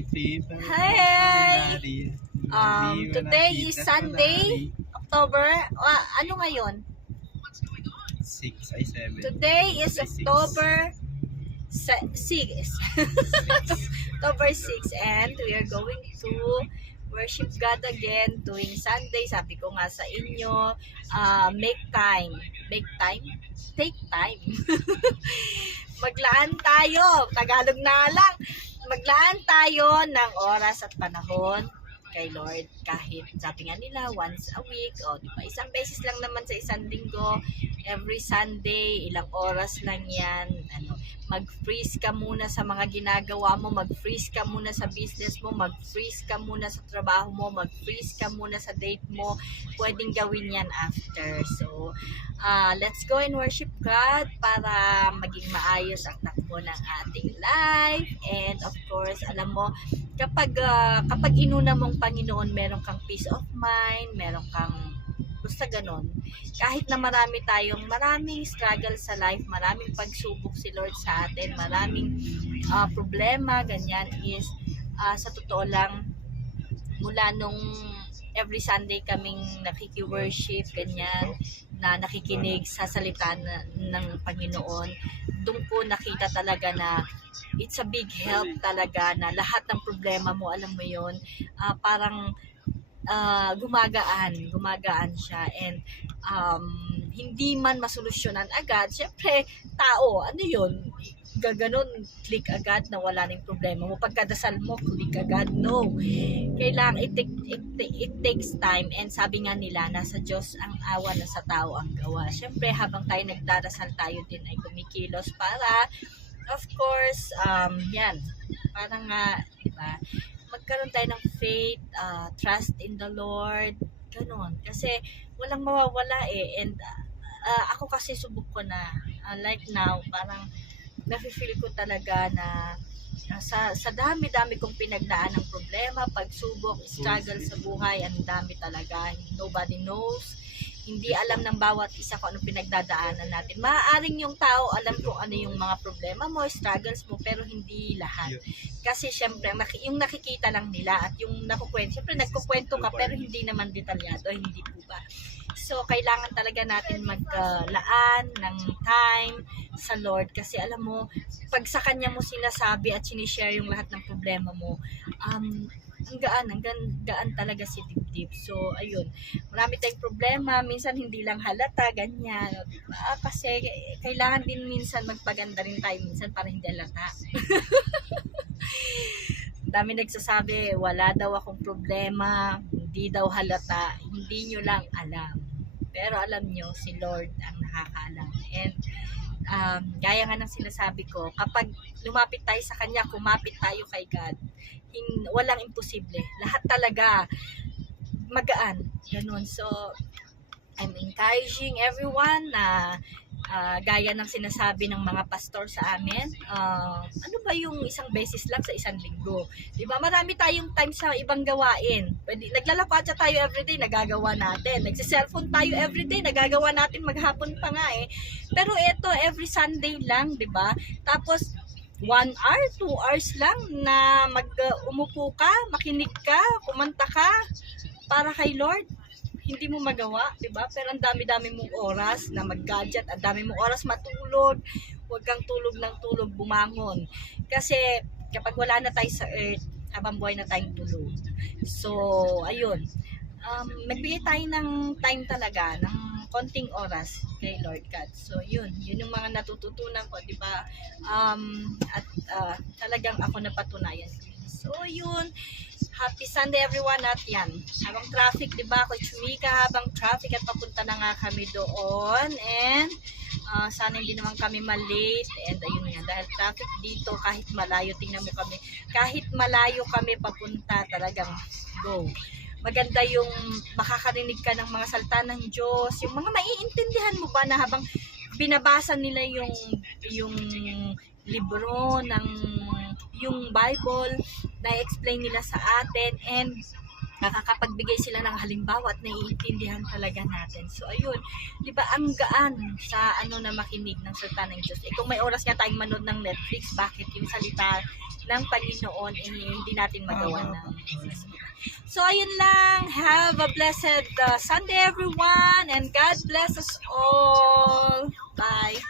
Hi! Today is Sunday, October, ano ngayon? 6 ay 7. Today is October 6. October 6 and we are going to worship God again tuwing Sunday. Sabi ko nga sa inyo, make time. Take time. Maglaan tayo. Tagalog na lang. Maglaan tayo ng oras at panahon kay Lord. Kahit sabi nga nila once a week o diba, isang beses lang naman sa isang linggo, every Sunday, ilang oras lang yan. Mag-freeze ka muna sa mga ginagawa mo, mag-freeze ka muna sa business mo, mag-freeze ka muna sa trabaho mo, mag-freeze ka muna sa date mo. Pwedeng gawin yan after. So let's go and worship God para maging maayos ang takbo ng ating life. And of course, alam mo, kapag inuna mong Panginoon, meron kang peace of mind, meron kang basta ganon. Kahit na maraming struggle sa life, maraming pagsubok si Lord sa atin, maraming problema, ganyan is sa totoo lang, mula nung every Sunday kaming nakiki-worship, ganyan, na nakikinig sa salita ng Panginoon, doon ko nakita talaga na it's a big help talaga na lahat ng problema mo, alam mo yon, parang gumagaan siya. And hindi man masolusyonan agad, syempre tao, ano yun, gaganon, click agad na wala nang problema mo. Pagkadasal mo, click agad, no. Kailangan, it takes time. And sabi nga nila, nasa Diyos ang awa, nasa tao ang gawa. Syempre, habang tayo nagdarasal, tayo din ay kumikilos para, of course, yan, parang nga, diba, magkaroon tayo ng faith, trust in the Lord, ganon. Kasi walang mawawala eh. And ako kasi subok ko na, like now, parang nafe-feel ko talaga na sa dami-dami kong pinagdaan ng problema, pagsubok, struggle sa buhay, ang dami talaga. Nobody knows. Hindi alam ng bawat isa kung anong pinagdadaanan natin. Maaaring yung tao alam kung ano yung mga problema mo, struggles mo, pero hindi lahat. Kasi syempre, yung nakikita lang nila at yung nakukwento, syempre nagkukwento ka pero hindi naman detalyado, hindi po ba? So, kailangan talaga natin maglaan ng time sa Lord. Kasi alam mo, pag sa Kanya mo sinasabi at sinishare yung lahat ng problema mo, ang gaan talaga si dibdib. So, ayun, marami tayong problema, minsan hindi lang halata, ganyan. Kasi kailangan din minsan magpaganda rin tayo minsan para hindi halata. Dami nagsasabi, wala daw akong problema, hindi daw halata, hindi nyo lang alam. Pero alam nyo, si Lord ang nakakaalam. And gaya nga ng sinasabi ko, kapag lumapit tayo sa Kanya, kumapit tayo kay God, walang imposible. Lahat talaga magaan. Ganun. So, I'm encouraging everyone na gaya ng sinasabi ng mga pastor sa amin, ano ba yung isang beses lang sa isang linggo? Diba? Marami tayong time sa ibang gawain. Naglalapatsa tayo everyday, nagagawa natin. Nagsiselfone tayo everyday, nagagawa natin maghapon pa nga eh. Pero ito, every Sunday lang, diba? Tapos, 1 hour, 2 hours lang na umupo ka, makinig ka, kumanta ka para kay Lord. Hindi mo magawa, diba? Pero ang dami-dami mong oras na mag-gadget, ang dami mong oras matulog. Huwag kang tulog ng tulog, bumangon. Kasi kapag wala na tayo sa earth, habang buhay na tayong tulog. So, ayun. Magbigay tayo ng time talaga, ng konting oras kay Lord God. So, yun yung mga natututunan ko, diba? At talagang ako napatunayan. So, yun. Happy Sunday everyone at yan. Habang traffic, di ba? Ako chumika habang traffic at papunta na nga kami doon. And sana hindi naman kami malate. And ayun nga, dahil traffic dito kahit malayo, tingnan mo kami. Kahit malayo kami papunta, talagang go. Maganda yung makakarinig ka ng mga salita ng Diyos. Yung mga maiintindihan mo ba na habang binabasa nila yung libro ng yung Bible, na-explain nila sa atin, and nakakapagbigay sila ng halimbawa at naiintindihan talaga natin. So ayun, 'di ba ang gaan sa ano na makinig ng salita ng Diyos. Kung may oras nga tayong manood ng Netflix, bakit yung salita ng Panginoon hindi natin magawa ng oras? So ayun lang, have a blessed Sunday everyone, and God bless us all. Bye.